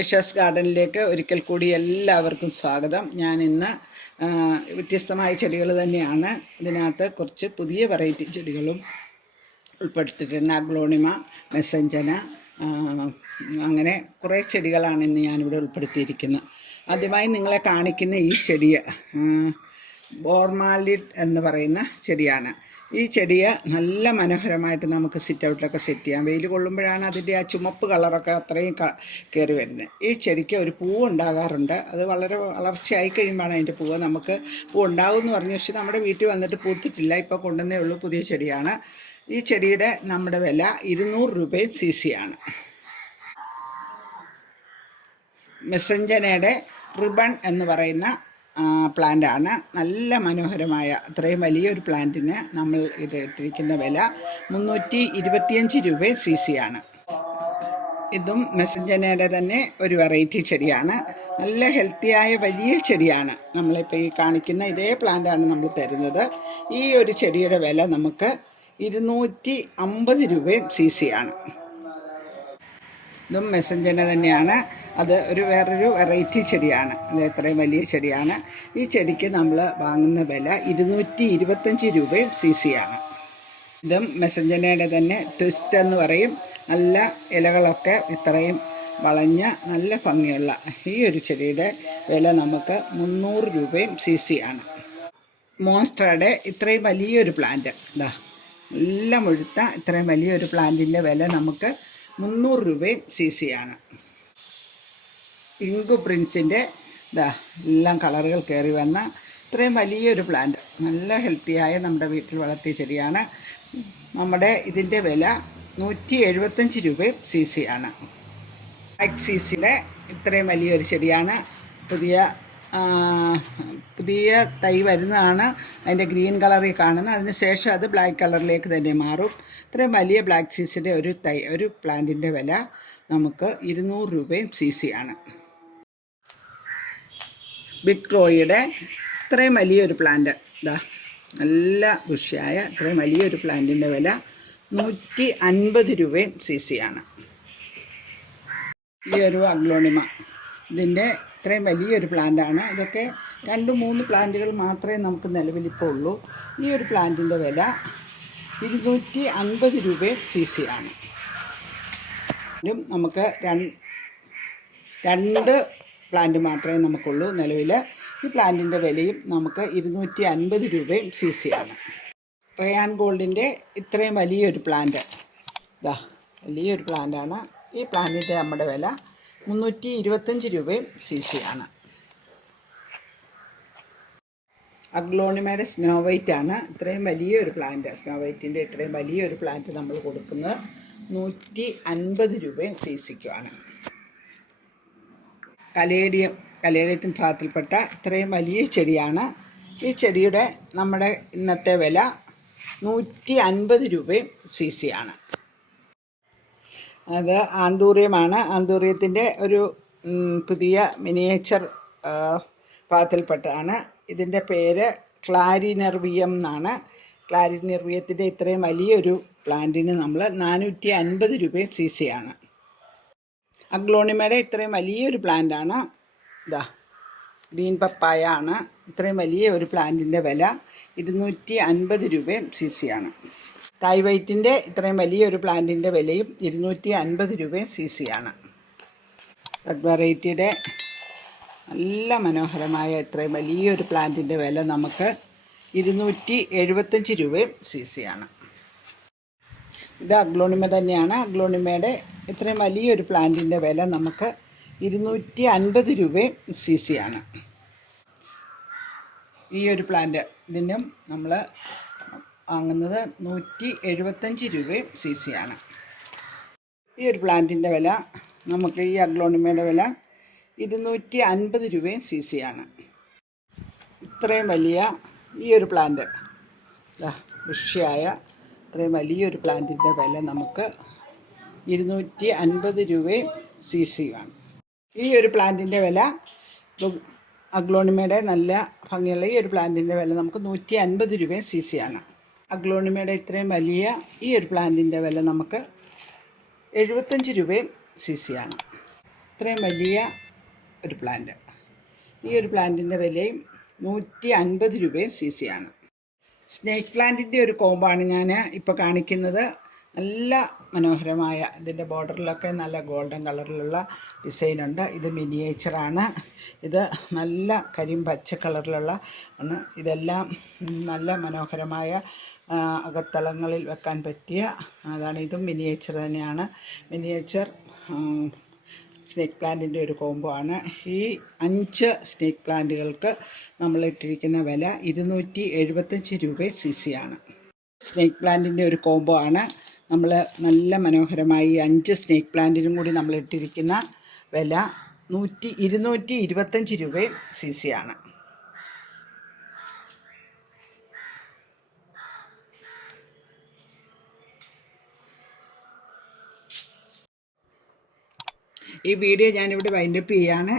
ഐഷാസ് ഗാർഡനിലേക്ക് ഒരിക്കൽ കൂടി എല്ലാവർക്കും സ്വാഗതം. ഞാൻ ഇന്ന് വ്യത്യസ്തമായ ചെടികൾ തന്നെയാണ്. ഇതിനകത്ത് കുറച്ച് പുതിയ വെറൈറ്റി ചെടികളും ഉൾപ്പെടുത്തിയിട്ടുണ്ട്. അഗ്ലോണിമ മെസ്സഞ്ചന അങ്ങനെ കുറേ ചെടികളാണ് ഇന്ന് ഞാനിവിടെ ഉൾപ്പെടുത്തിയിരിക്കുന്നത്. ആദ്യമായി നിങ്ങളെ കാണിക്കുന്ന ഈ ചെടിയെ ബോർമാലിഡ് എന്ന് പറയുന്ന ചെടിയാണ്. ഈ ചെടിയെ നല്ല മനോഹരമായിട്ട് നമുക്ക് സിറ്റ് ഔട്ടിലൊക്കെ സെറ്റ് ചെയ്യാം. വെയിൽ കൊള്ളുമ്പോഴാണ് അതിന്റെ ആ ചുമപ്പ് കളറൊക്കെ അത്രയും കയറി വരുന്നത്. ഈ ചെടിക്ക് ഒരു പൂവ് ഉണ്ടാകാറുണ്ട്. അത് വളരെ വളർച്ചയായി കഴിയുമ്പോഴാണ് അതിന്റെ പൂവ് നമുക്ക് പൂ ഉണ്ടാവും എന്ന് പറഞ്ഞു. പക്ഷേ നമ്മുടെ വീട്ടിൽ വന്നിട്ട് പൂത്തിട്ടില്ല. ഇപ്പോൾ കൊണ്ടുവന്നേ ഉള്ളൂ. പുതിയ ചെടിയാണ്. ഈ ചെടിയുടെ നമ്മുടെ വില ഇരുന്നൂറ് രൂപയും സി സി ആണ്. മെസ്സഞ്ചനയുടെ റിബൺ എന്ന് പറയുന്ന പ്ലാന്റ് ആണ്. നല്ല മനോഹരമായ അത്രയും വലിയൊരു പ്ലാന്റിന് നമ്മൾ ഇത് ഇട്ടിരിക്കുന്ന വില മുന്നൂറ്റി ഇരുപത്തിയഞ്ച് രൂപ സി സി ആണ്. ഇതും മെസ്സഞ്ചനയുടെ തന്നെ ഒരു വെറൈറ്റി ചെടിയാണ്. നല്ല ഹെൽത്തിയായ വലിയ ചെടിയാണ്. നമ്മളിപ്പോൾ ഈ കാണിക്കുന്ന ഇതേ പ്ലാന്റാണ് നമ്മൾ തരുന്നത്. ഈ ഒരു ചെടിയുടെ വില നമുക്ക് ഇരുന്നൂറ്റി അമ്പത് രൂപയും സി സി ആണ്. ഇതും മെസ്സഞ്ചന തന്നെയാണ്. അത് ഒരു വേറൊരു വെറൈറ്റി ചെടിയാണ്. അത് എത്രയും വലിയ ചെടിയാണ്. ഈ ചെടിക്ക് നമ്മൾ വാങ്ങുന്ന വില ഇരുന്നൂറ്റി ഇരുപത്തഞ്ച് രൂപയും സി സി ആണ്. ഇതും മെസ്സഞ്ചനയുടെ തന്നെ ട്വിസ്റ്റ് എന്ന് പറയും. നല്ല ഇലകളൊക്കെ ഇത്രയും വളഞ്ഞ നല്ല ഭംഗിയുള്ള ഈ ഒരു ചെടിയുടെ വില നമുക്ക് മുന്നൂറ് രൂപയും സി സി ആണ്. മോൺസ്ട്രയുടെ ഇത്രയും വലിയൊരു പ്ലാന്റ്. ഇതാ എല്ലാം മുഴുത്ത ഇത്രയും വലിയൊരു പ്ലാന്റിന്റെ വില നമുക്ക് മുന്നൂറ് രൂപയും സി സി ആണ്. ഇങ്കു പ്രിൻസിന്റെ ഇതാ എല്ലാം കളറുകൾ കയറി വന്ന ഇത്രയും വലിയൊരു പ്ലാന്റ് നല്ല ഹെൽത്തിയായ നമ്മുടെ വീട്ടിൽ വളർത്തിയ ചെടിയാണ്. നമ്മുടെ ഇതിന്റെ വില നൂറ്റി എഴുപത്തഞ്ച് രൂപയും സി സി ആണ്. സിയുടെ ഇത്രയും വലിയൊരു ചെടിയാണ്. പുതിയ പുതിയ തൈ വരുന്നതാണ്. അതിന്റെ ഗ്രീൻ കളറിൽ കാണുന്നത്. അതിന് ശേഷം അത് ബ്ലാക്ക് കളറിലേക്ക് തന്നെ മാറും. ഇത്രയും വലിയ ബ്ലാക്ക് സീസിന്റെ ഒരു തൈ ഒരു പ്ലാന്റിന്റെ വില നമുക്ക് ഇരുന്നൂറ് രൂപയും സി സി ആണ്. ബിഗ് ക്രോയുടെ ഇത്രയും വലിയൊരു പ്ലാന്റ് ഇതാ നല്ല കൃഷിയായ ഇത്രയും വലിയൊരു പ്ലാന്റിന്റെ വില നൂറ്റി അൻപത് രൂപയും സി സി ആണ്. ഈ ഒരു അഗ്ലോണിമ. ഇതിന്റെ ഇത്രയും വലിയൊരു പ്ലാന്റാണ്. ഇതൊക്കെ രണ്ട് മൂന്ന് പ്ലാന്റുകൾ മാത്രമേ നമുക്ക് നിലവിലിപ്പോൾ ഉള്ളൂ ഈ ഒരു പ്ലാന്റിന്റെ വില ഇരുന്നൂറ്റി അൻപത് രൂപ സി സി ആണ്. നമുക്ക് രണ്ട് പ്ലാന്റ് മാത്രമേ നമുക്കുള്ളൂ നിലവിൽ ഈ പ്ലാന്റിന്റെ വിലയും നമുക്ക് ഇരുന്നൂറ്റി അൻപത് രൂപയും സി സി ആണ്. റയാൻ ഗോൾഡിന്റെ ഇത്രയും വലിയൊരു പ്ലാന്റ്. ഇതാ വലിയൊരു പ്ലാന്റാണ്. ഈ പ്ലാന്റിന്റെ നമ്മുടെ വില മുന്നൂറ്റി ഇരുപത്തഞ്ച് രൂപയും സി സി ആണ്. അഗ്ലോണിമയുടെ സ്നോ വൈറ്റ് ആണ്. ഇത്രയും വലിയൊരു പ്ലാന്റ് സ്നോ വൈറ്റിന്റെ ഇത്രയും വലിയൊരു പ്ലാന്റ് നമ്മൾ കൊടുക്കുന്നത് നൂറ്റി അൻപത് രൂപയും സി സിക്കുമാണ് കലേഡിയം കലേഡിയത്തിൻ ഭാഗത്തിൽപ്പെട്ട ഇത്രയും വലിയ ചെടിയാണ്. ഈ ചെടിയുടെ നമ്മുടെ ഇന്നത്തെ വില നൂറ്റി അൻപത് രൂപയും സി സി ആണ്. അത് ആന്തൂറിയമാണ്. ആന്തൂറിയത്തിന്റെ ഒരു പുതിയ മിനിയേച്ചർ പാത്തിൽപ്പെട്ടതാണ്. ഇതിന്റെ പേര് ക്ലാരിനെർവിയം എന്നാണ്. ക്ലാരിനെർവിയത്തിന്റെ ഇത്രയും വലിയൊരു പ്ലാന്റിന് നമ്മൾ നാനൂറ്റി അൻപത് രൂപയും സി സി ആണ്. അഗ്ലോണിമയുടെ ഇത്രയും വലിയൊരു പ്ലാന്റാണ്. ഇതാ ഗ്രീൻ പപ്പായ ആണ്. ഇത്രയും വലിയ ഒരു പ്ലാന്റിന്റെ വില ഇരുന്നൂറ്റി അൻപത് രൂപയും സി സി ആണ്. തായ് വൈറ്റിന്റെ ഇത്രയും വലിയൊരു പ്ലാന്റിന്റെ വിലയും ഇരുന്നൂറ്റി അൻപത് രൂപയും സി സി ആണ്. റെഡ് വെറൈറ്റിയുടെ നല്ല മനോഹരമായ ഇത്രയും വലിയൊരു പ്ലാന്റിന്റെ വില നമുക്ക് ഇരുന്നൂറ്റി എഴുപത്തഞ്ച് രൂപയും സി സി ആണ്. ഇത് അഗ്ലോണിമ തന്നെയാണ്. അഗ്ലോണിമയുടെ ഇത്രയും വലിയൊരു പ്ലാന്റിന്റെ വില നമുക്ക് ഇരുന്നൂറ്റി അൻപത് രൂപയും സി സി ആണ്. ഈ ഒരു പ്ലാന്റ് ഇതിനും നമ്മൾ വാങ്ങുന്നത് നൂറ്റി എഴുപത്തഞ്ച് രൂപയും സി സി ആണ്. ഈ ഒരു പ്ലാന്റിന്റെ വില നമുക്ക് ഈ അഗ്ലോണിമയുടെ വില ഇരുന്നൂറ്റി അൻപത് രൂപയും സി സി ആണ്. ഇത്രയും വലിയ ഈ ഒരു പ്ലാന്റ് വൃഷിയായ ഇത്രയും വലിയൊരു പ്ലാന്റിന്റെ വില നമുക്ക് ഇരുന്നൂറ്റി അൻപത് രൂപയും സി സിയുമാണ് ഈ ഒരു പ്ലാന്റിന്റെ വില അഗ്ലോണിമയുടെ നല്ല ഭംഗിയുള്ള ഈ ഒരു പ്ലാന്റിന്റെ വില നമുക്ക് നൂറ്റി അൻപത് രൂപയും സി സി ആണ്. അഗ്ലോണിമയുടെ ഇത്രയും വലിയ ഈ ഒരു പ്ലാന്റിന്റെ വില നമുക്ക് എഴുപത്തഞ്ച് രൂപയും സി ആണ്. ഇത്രയും വലിയ ഒരു പ്ലാന്റ് ഈ ഒരു പ്ലാന്റിന്റെ വിലയും നൂറ്റി അൻപത് രൂപയും സി സി ആണ്. സ്നേക്ക് പ്ലാന്റിന്റെ ഒരു കോമ്പാണ് ഞാൻ ഇപ്പോൾ കാണിക്കുന്നത്. നല്ല മനോഹരമായ ഇതിന്റെ ബോർഡറിലൊക്കെ നല്ല ഗോൾഡൻ കളറിലുള്ള ഡിസൈനുണ്ട്. ഇത് മിനിയേച്ചറാണ്. ഇത് നല്ല കരിം പച്ച കളറിലുള്ള ആണ്. ഇതെല്ലാം നല്ല മനോഹരമായ അകത്തളങ്ങളിൽ വെക്കാൻ പറ്റിയ അതാണ് ഇതും മിനിയേച്ചർ തന്നെയാണ്. മിനിയേച്ചർ സ്നേക്ക് പ്ലാന്റിന്റെ ഒരു കോംബോ ആണ്. ഈ അഞ്ച് സ്നേക്ക് പ്ലാന്റുകൾക്ക് നമ്മൾ ഇട്ടിരിക്കുന്ന വില ഇരുന്നൂറ്റി എഴുപത്തഞ്ച് രൂപ സി സി ആണ്. സ്നേക്ക് പ്ലാന്റിന്റെ ഒരു കോംബോ ആണ്. നമ്മൾ നല്ല മനോഹരമായി അഞ്ച് സ്നേക്ക് പ്ലാന്റിനും കൂടി നമ്മൾ ഇട്ടിരിക്കുന്ന വില നൂറ്റി ഇരുന്നൂറ്റി ഇരുപത്തഞ്ച് രൂപയും സി സി ആണ്. ഈ വീഡിയോ ഞാനിവിടെ വൈൻഡപ്പ് ചെയ്യാണ്.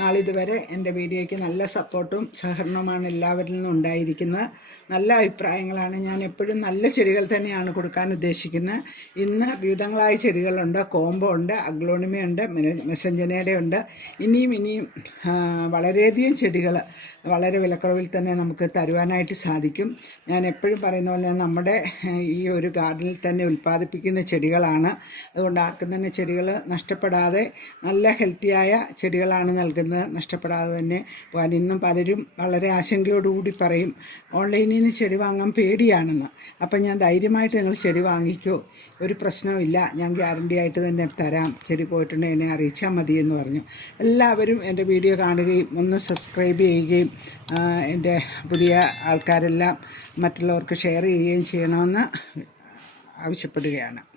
നാളിതുവരെ എന്റെ വീഡിയോയ്ക്ക് നല്ല സപ്പോർട്ടും സഹകരണവുമാണ് എല്ലാവരിൽ നിന്നും ഉണ്ടായിരിക്കുന്നത്. നല്ല അഭിപ്രായങ്ങളാണ്. ഞാൻ എപ്പോഴും നല്ല ചെടികൾ തന്നെയാണ് കൊടുക്കാൻ ഉദ്ദേശിക്കുന്നത്. ഇന്ന് വിവിധങ്ങളായ ചെടികളുണ്ട്. കോംബോ ഉണ്ട് അഗ്ലോണിമയുണ്ട് മെസഞ്ചനയുടെ ഉണ്ട്. ഇനിയും ഇനിയും വളരെയധികം ചെടികൾ വളരെ വിലക്കുറവിൽ തന്നെ നമുക്ക് തരുവാനായിട്ട് സാധിക്കും. ഞാൻ എപ്പോഴും പറയുന്ന പോലെ നമ്മുടെ ഈ ഒരു ഗാർഡനിൽ തന്നെ ഉൽപ്പാദിപ്പിക്കുന്ന ചെടികളാണ്. അതുകൊണ്ട് ആർക്കും തന്നെ ചെടികൾ നഷ്ടപ്പെടാതെ നല്ല ഹെൽത്തിയായ ചെടികളാണ് നൽകുന്നത്. നഷ്ടപ്പെടാതെ തന്നെ പോകാൻ. ഇന്നും പലരും വളരെ ആശങ്കയോടുകൂടി പറയും ഓൺലൈനിൽ നിന്ന് ചെടി വാങ്ങാൻ പേടിയാണെന്ന്. അപ്പം ഞാൻ ധൈര്യമായിട്ട് നിങ്ങൾ ചെടി വാങ്ങിക്കോ. ഒരു പ്രശ്നവും ഞാൻ ഗ്യാരണ്ടി ആയിട്ട് തന്നെ തരാം. ചെടി പോയിട്ടുണ്ടെങ്കിൽ എന്നെ അറിയിച്ചാൽ മതി എന്ന് പറഞ്ഞു. എല്ലാവരും എന്റെ വീഡിയോ കാണുകയും ഒന്ന് സബ്സ്ക്രൈബ് ചെയ്യുകയും എന്റെ പുതിയ ആൾക്കാരെല്ലാം മറ്റുള്ളവർക്ക് ഷെയർ ചെയ്യുകയും ചെയ്യണമെന്ന് ആവശ്യപ്പെടുകയാണ്.